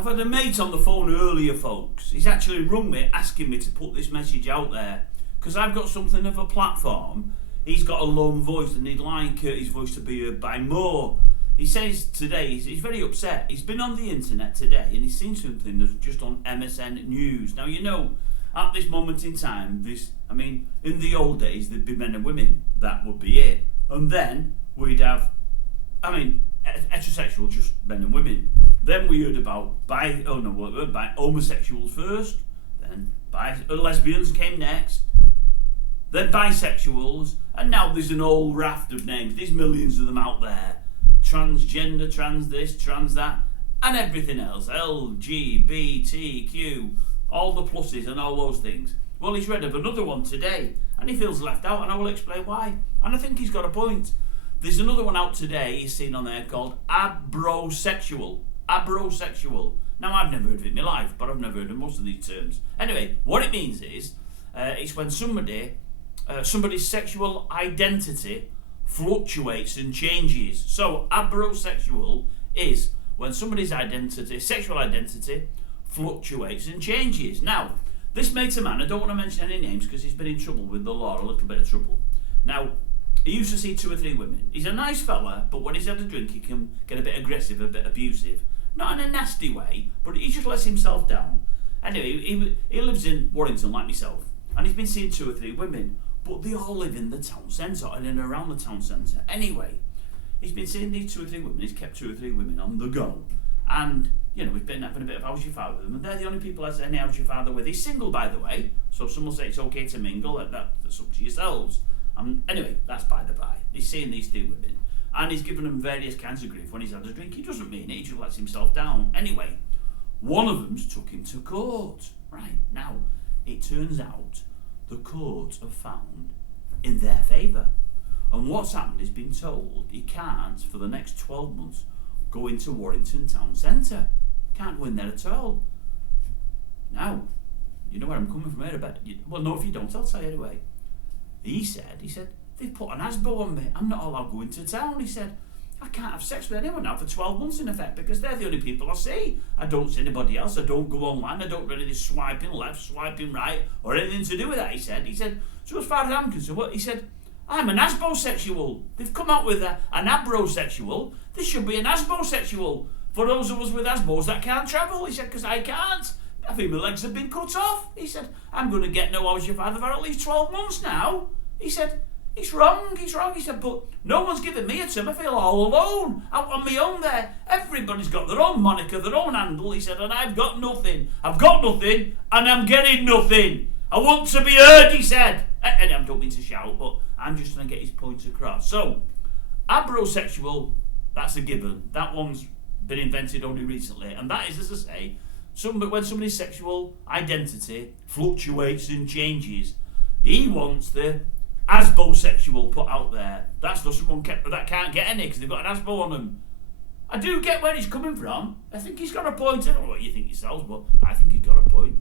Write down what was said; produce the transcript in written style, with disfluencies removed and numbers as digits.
I've had a mate on the phone earlier, folks. He's actually rung me asking me to put this message out there because I've got something of a platform. He's got a lone voice and he'd like his voice to be heard by more. He says today he's very upset. He's been on the internet today and he's seen something that's just on MSN News. Now, you know, at this moment in time, in the old days, there'd be men and women. That would be it. And then we'd have, heterosexual, just men and women. Then we heard about homosexuals first, then lesbians came next, then bisexuals, and now there's an whole raft of names. There's millions of them out there. Transgender, trans this, trans that, and everything else. LGBTQ, all the pluses and all those things. Well, he's read of another one today, and he feels left out, and I will explain why. And I think he's got a point. There's another one out today he's seen on there called ABROSEXUal. ABROSEXUal. Now, I've never heard of it in my life, but I've never heard of most of these terms. Anyway, what it means is, it's when somebody's sexual identity fluctuates and changes. So, abrosexual is when somebody's sexual identity fluctuates and changes. Now, this mate of man, I don't want to mention any names because he's been in trouble with the law, a little bit of trouble. Now, he used to see 2 or 3 women. He's a nice fella, but when he's had a drink, he can get a bit aggressive, a bit abusive. Not in a nasty way, but he just lets himself down. Anyway, he lives in Warrington like myself, and he's been seeing 2 or 3 women, but they all live in the town centre and in and around the town centre. Anyway, he's been seeing these 2 or 3 women. He's kept 2 or 3 women on the go, and we've been having a bit of how's your father with them, and they're the only people I say any how's your father with. He's single, by the way, so if someone say it's okay to mingle, that's up to yourselves. Anyway, that's by the by. He's seeing these 2 women, and he's given them various kinds of grief when he's had a drink. He doesn't mean it, he just lets himself down. Anyway, one of them's took him to court. Right, now, it turns out the courts have found in their favour. And what's happened, he's been told he can't, for the next 12 months, go into Warrington Town Centre. Can't go in there at all. Now, you know where I'm coming from here, I bet. Well, no, if you don't, I'll tell you anyway. He said, they've put an ASBO on me. I'm not allowed going to town. He said, I can't have sex with anyone now for 12 months in effect because they're the only people I see. I don't see anybody else. I don't go online. I don't do any of this swiping left, swiping right, or anything to do with that, he said. So as far as I'm concerned, he said, I'm an ASBOsexual. They've come out with an ABROSEXUal. This should be an ASBOsexual for those of us with ASBOs that can't travel. He said, because I can't. I think my legs have been cut off. He said, I'm going to get no how's your father for at least 12 months now. He said, he's wrong. He said, but no one's giving me a term. I feel all alone, out on my own there. Everybody's got their own moniker, their own handle. He said, and I've got nothing. I've got nothing, and I'm getting nothing. I want to be heard, he said. And I don't mean to shout, but I'm just trying to get his point across. So, abrosexual, that's a given. That one's been invented only recently, and that is, as I say, when somebody's sexual identity fluctuates and changes. He wants the ASBOsexual put out there. That's for someone that can't get any because they've got an ASBO on them. I do get where he's coming from. I think he's got a point. I don't know what you think yourselves, but I think he's got a point.